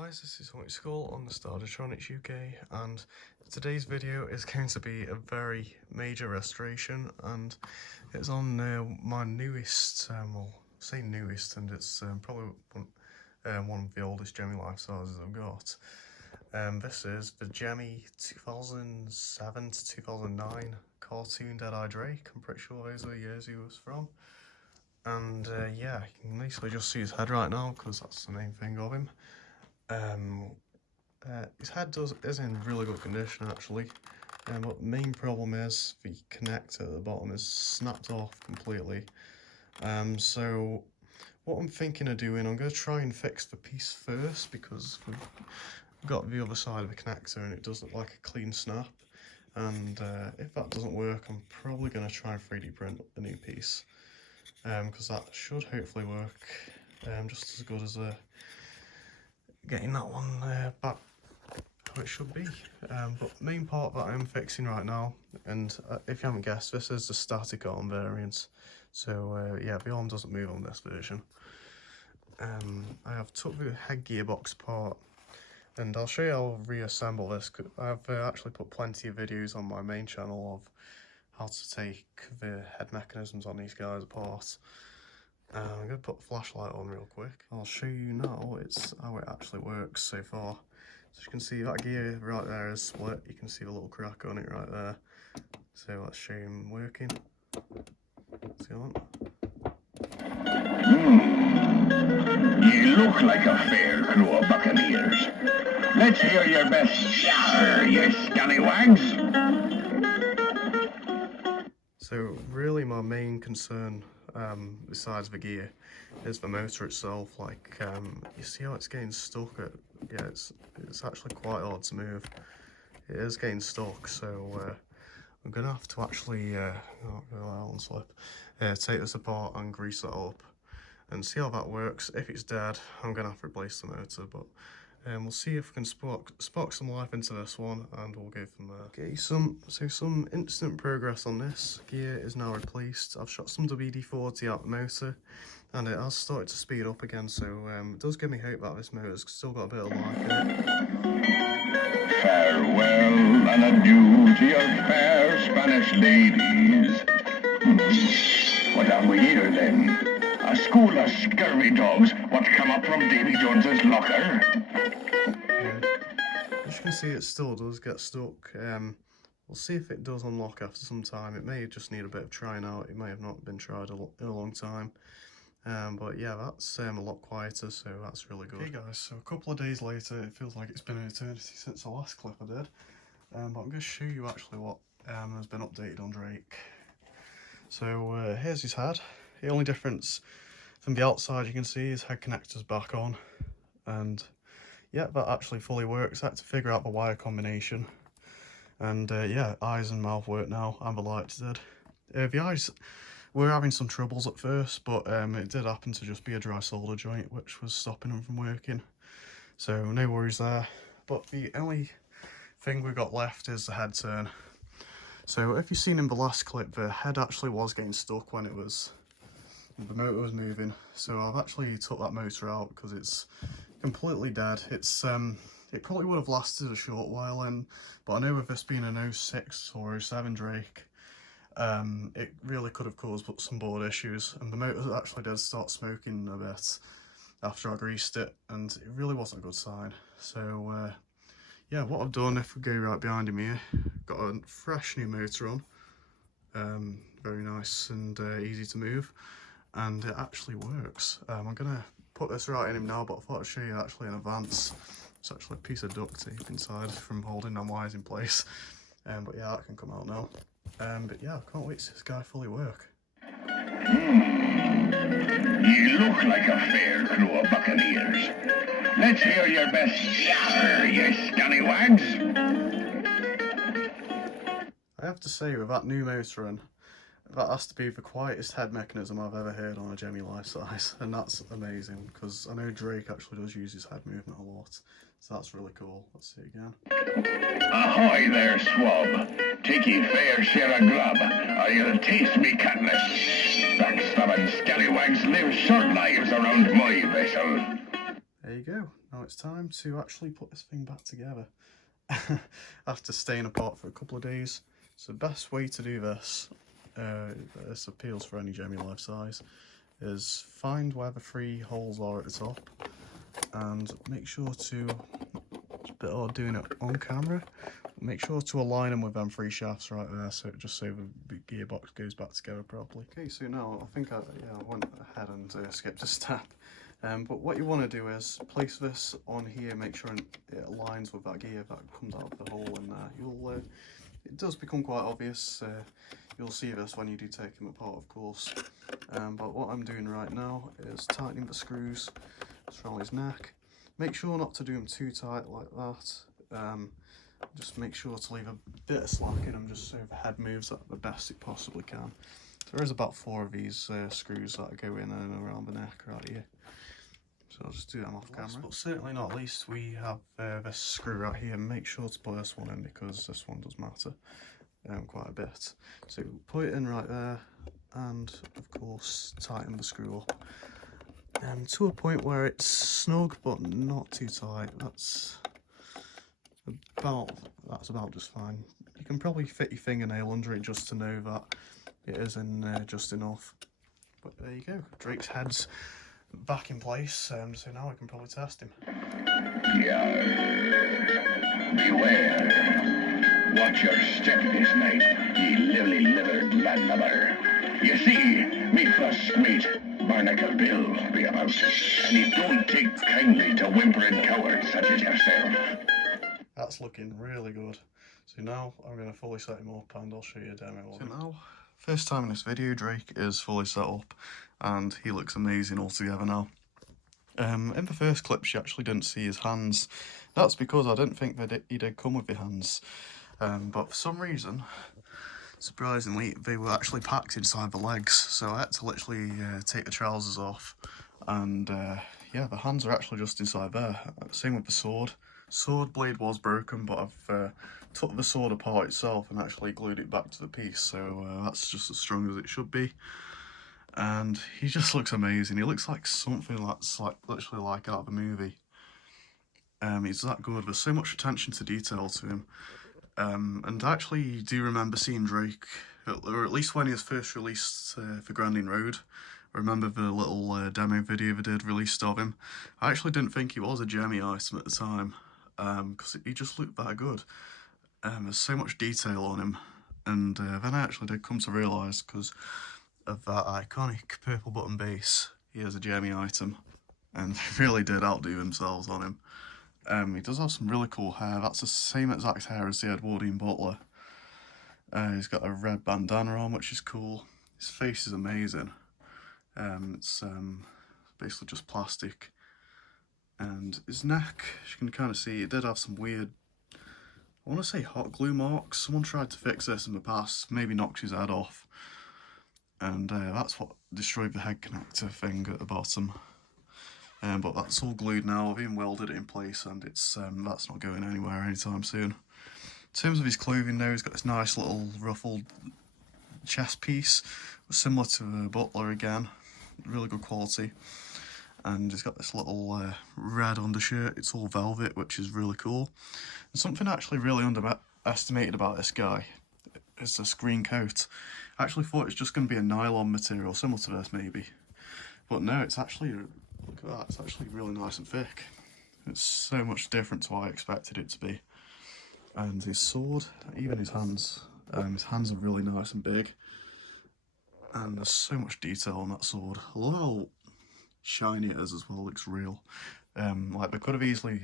guys, this is School on the Stardetronics UK, and today's video is going to be a very major restoration, and it's on my newest, well, say newest, and it's probably one of the oldest Gemmy life sizes I've got. This is the Gemmy 2007 to 2009 cartoon Dead-Eye Drake. I'm pretty sure those are the years he was from. And yeah, you can basically just see his head right now because that's the main thing of him. His head is in really good condition actually, but the main problem is the connector at the bottom is snapped off completely. So what I'm thinking of doing, I'm going to try and fix the piece first because we've got the other side of the connector and it does look like a clean snap. And if that doesn't work, I'm probably going to try and 3D print a new piece, because that should hopefully work just as good as getting that one back how it should be. But the main part that I'm fixing right now, and if you haven't guessed, this is the static arm variant. So yeah, the arm doesn't move on this version. I have took the head gearbox apart, and I'll show you how I'll reassemble this. I've actually put plenty of videos on my main channel of how to take the head mechanisms on these guys apart. I'm going to put the flashlight on real quick. I'll show you now how it actually works so far. So you can see that gear right there is split. You can see the little crack on it right there. So let's show him working. See on. You look like a fair crew of buccaneers. Let's hear your best yar, you scallywags. So really my main concern, besides the gear, is the motor itself. Like, you see how it's getting stuck yeah, it's actually quite hard to move. It is getting stuck, so I'm gonna have to actually take this apart and grease it up and see how that works. If it's dead, I'm gonna have to replace the motor, but we'll see if we can spark some life into this one, and we'll go from there. Okay, some instant progress on this. Gear is now replaced. I've shot some WD-40 out the motor, and it has started to speed up again, so it does give me hope that this motor's still got a bit of life in it. Farewell and adieu to your fair Spanish ladies. What have we here then? A school of scurvy dogs what come up from Davy Jones's locker. Yeah. As you can see, it still does get stuck. We'll see if it does unlock after some time. It may just need a bit of trying out. It may have not been tried in a long time. But yeah, that's a lot quieter, so that's really good. Okay guys, so a couple of days later, it feels like it's been an eternity since the last clip I did. But I'm going to show you actually what has been updated on Drake. So here's his head. The only difference from the outside, you can see his head connector's back on, and yeah, that actually fully works. I had to figure out the wire combination, and yeah, eyes and mouth work now, and the lights did. The eyes were having some troubles at first, but it did happen to just be a dry solder joint which was stopping them from working, so no worries there. But the only thing we got left is the head turn. So if you've seen in the last clip, the head actually was getting stuck when the motor was moving, so I've actually took that motor out because it's completely dead. It probably would have lasted a short while, but I know with this being an 06 or 07 Drake, it really could have caused some board issues, and the motor actually did start smoking a bit after I greased it, and it really wasn't a good sign. So yeah, what I've done, if we go right behind him here, got a fresh new motor on, very nice and easy to move. And it actually works. I'm gonna put this right in him now, but I thought I'd show you actually in advance. It's actually a piece of duct tape inside from holding them wires in place. But yeah, that can come out now. But yeah, I can't wait to see this guy fully work. You look like a fair crew of buccaneers. Let's hear your best yar, you scallywags. I have to say, with that new motor in, that has to be the quietest head mechanism I've ever heard on a Gemmy life size, and that's amazing because I know Drake actually does use his head movement a lot, so that's really cool. Let's see again. Ahoy there, swab. Take ye fair share of grub, or you'll taste me cutlass. Backstabbing scallywags live short lives around my vessel. there you go. Now it's time to actually put this thing back together. After staying apart for a couple of days. So the best way to do this, this appeals for any Gemmy life size, is find where the 3 holes are at the top and make sure to, it's a bit odd doing it on camera, make sure to align them with them 3 shafts right there, so the gearbox goes back together properly. Okay, so now I think I went ahead and skipped a step. But what you want to do is place this on here, make sure it aligns with that gear that comes out of the hole, and it does become quite obvious. You'll see this when you do take them apart, of course. But what I'm doing right now is tightening the screws around his neck. Make sure not to do them too tight like that. Just make sure to leave a bit of slack in them just so the head moves at the best it possibly can. There is about 4 of these screws that go in and around the neck right here. So I'll just do them off camera. But certainly not least, we have this screw right here. Make sure to put this one in because this one does matter quite a bit. So put it in right there and of course tighten the screw up to a point where it's snug but not too tight. That's about just fine. You can probably fit your fingernail under it just to know that it is in just enough. But there you go, Drake's head's back in place, so now I can probably test him. Beware. Watch your step this night, ye lily-livered landlubber. You see, me first mate, Barnacle Bill, be about, and he don't take kindly to whimpering cowards such as yourself. That's looking really good. So now I'm going to fully set him up and I'll show you a demo. So now, first time in this video, Drake is fully set up and he looks amazing altogether now. In the first clip she actually didn't see his hands. That's because I didn't think that he did come with the hands. But for some reason, surprisingly, they were actually packed inside the legs. So I had to literally take the trousers off. And yeah, the hands are actually just inside there. Same with the sword. Sword blade was broken, but I've took the sword apart itself and actually glued it back to the piece, so that's just as strong as it should be. And he just looks amazing. He looks like something that's like literally like out of a movie. He's that good. There's so much attention to detail to him. And I actually do remember seeing Drake, or at least when he was first released for Grandin Road. I remember the little demo video they did released of him. I actually didn't think he was a Gemmy item at the time, because he just looked that good. There's so much detail on him, and then I actually did come to realise, because of that iconic purple button base, he is a Gemmy item, and they really did outdo themselves on him. He does have some really cool hair. That's the same exact hair as the Edwardian Butler. He's got a red bandana on, which is cool. His face is amazing. It's basically just plastic. And his neck, as you can kind of see, it did have some weird, I want to say hot glue marks. Someone tried to fix this in the past, maybe knocked his head off. And that's what destroyed the head connector thing at the bottom. But that's all glued now. I've even welded it in place, and it's that's not going anywhere anytime soon. In terms of his clothing though, he's got this nice little ruffled chest piece, similar to the Butler again, really good quality. And he's got this little red undershirt. It's all velvet, which is really cool. And something actually really underestimated about this guy is this green coat. I actually thought it was just going to be a nylon material, similar to this maybe. But no, it's actually, look at that, it's actually really nice and thick. It's so much different to what I expected it to be. And his sword, even his hands are really nice and big. And there's so much detail on that sword. I love how shiny it is as well, looks real. Like they could have easily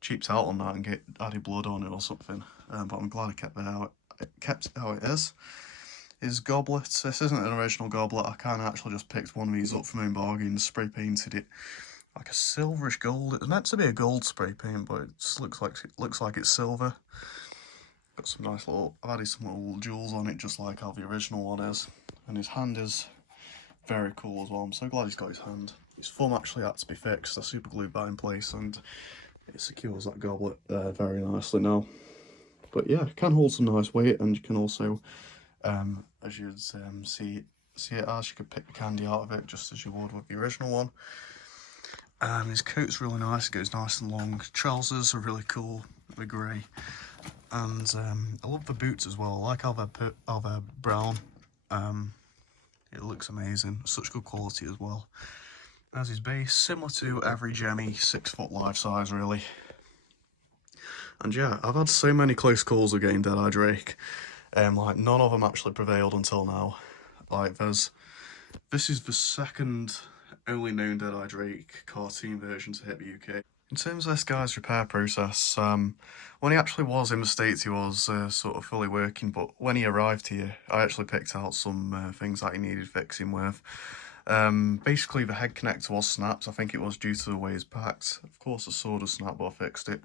cheaped out on that and added blood on it or something. But I'm glad I kept it how it is. His goblet, this isn't an original goblet. I kind of actually just picked one of these up from my bargain, spray painted it like a silverish gold. It's meant to be a gold spray paint, but it just looks like it's silver. Got some nice little, I've added some little jewels on it, just like how the original one is. And his hand is very cool as well. I'm so glad he's got his hand. His thumb actually had to be fixed. I super glued that in place, and it secures that goblet very nicely now. But yeah, it can hold some nice weight, and you can also, as you'd see it as, you could pick the candy out of it just as you would with the original one. His coat's really nice, it goes nice and long. Trousers are really cool, they're grey. And I love the boots as well, I like how they're brown. It looks amazing, such good quality as well. As his base, similar to every Gemmy 6 foot life size really. And yeah, I've had so many close calls of getting Deadeye Drake. Like none of them actually prevailed until now. Like this is the second only known Deadeye Drake cartoon version to hit the UK. In terms of this guy's repair process, when he actually was in the States he was sort of fully working, but when he arrived here I actually picked out some things that he needed fixing with. Basically the head connector was snapped, I think it was due to the way it's packed. Of course the sword was snapped, but I fixed it.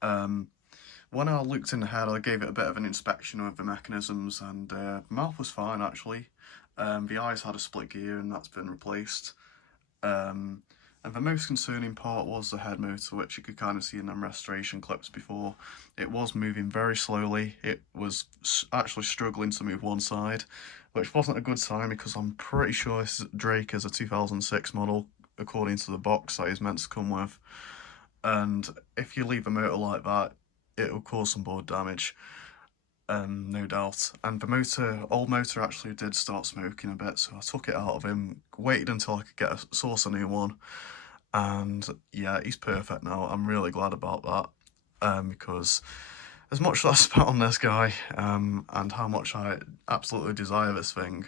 When I looked in the head, I gave it a bit of an inspection of the mechanisms, and the mouth was fine actually. The eyes had a split gear and that's been replaced. And the most concerning part was the head motor, which you could kind of see in them restoration clips before. It was moving very slowly, it was actually struggling to move one side, which wasn't a good sign because I'm pretty sure this Drake is a 2006 model, according to the box that he's meant to come with. And if you leave a motor like that, it'll cause some board damage, no doubt. And the old motor actually did start smoking a bit, so I took it out of him, waited until I could source a new one, and yeah, he's perfect now. I'm really glad about that, because as much as I spent on this guy, and how much I absolutely desire this thing,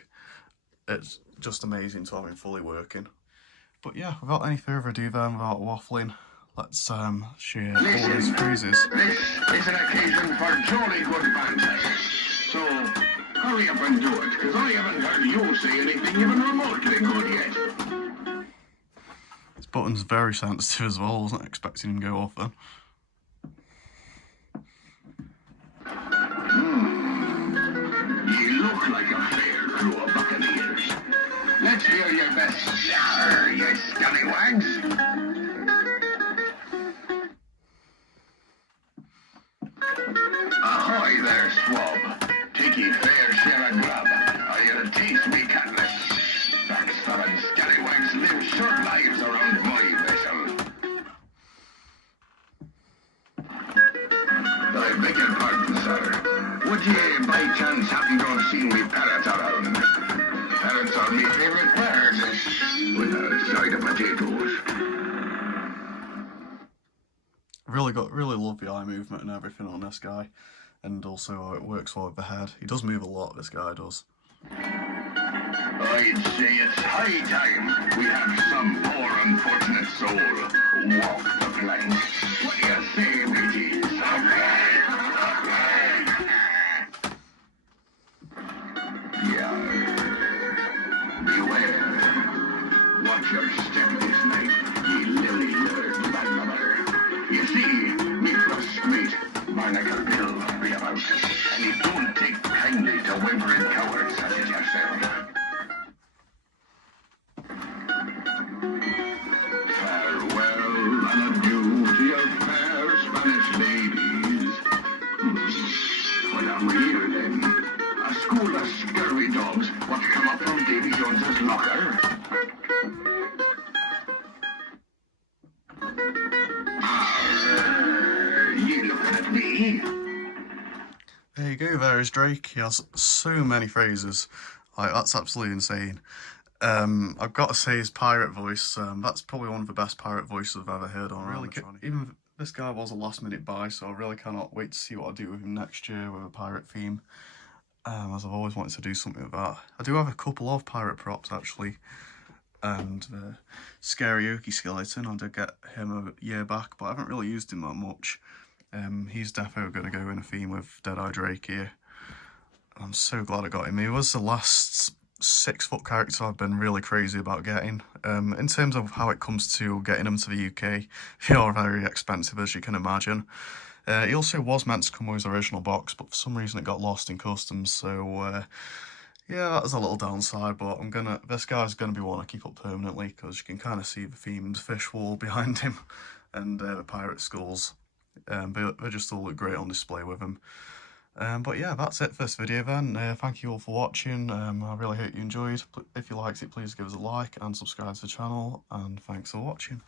it's just amazing to have him fully working. But yeah, without any further ado then, without waffling, let's share all his phrases. This is an occasion for jolly good banter. So, hurry up and do it, because I haven't heard you say anything even remotely good yet. This button's very sensitive as well, I wasn't expecting him to go off then. You look like a fair crew of buccaneers. Let's hear your best yarr, you scallywags. Ahoy there, swab. Take ye fair share of grub, or you'll taste me cutlass. Backstabbing scallywags live short lives around my vessel. I beg your pardon, sir. Would ye by chance happen to have seen me parrot around? Parrots are my favourite birds, with a side of potatoes. Really love the eye movement and everything on this guy, and also how it works well with the head. He does move a lot, this guy does. I'd say it's high time we have some poor unfortunate soul walk the plank. What do you say, mateys? Yeah. Beware. Watch your step this night, ye lily-livered landlubber. You see, me first mate, Barnacle Bill, be about, and he don't take kindly to whimpering cowards such as yourself. Farewell and adieu to your fair Spanish ladies. What am we here then? A school of scurvy dogs what come up from Davy Jones's locker? There you go, there is Drake. He has so many phrases, like that's absolutely insane. I've got to say his pirate voice, that's probably one of the best pirate voices I've ever heard on really even this guy was a last minute buy, so I really cannot wait to see what I do with him next year with a pirate theme, as I've always wanted to do something with that. I do have a couple of pirate props actually, and the Scary skeleton, I did get him a year back, but I haven't really used him that much. He's definitely going to go in a theme with Deadeye Drake here. I'm so glad I got him. He was the last 6 foot character I've been really crazy about getting. In terms of how it comes to getting them to the UK, they are very expensive, as you can imagine. He also was meant to come with his original box, but for some reason it got lost in customs, so yeah, that was a little downside, but this guy's gonna be one I keep up permanently, because you can kind of see the themed fish wall behind him, and the pirate skulls. They just all look great on display with him. But yeah, that's it for this video then. Thank you all for watching. I really hope you enjoyed. If you liked it, please give us a like and subscribe to the channel, and thanks for watching.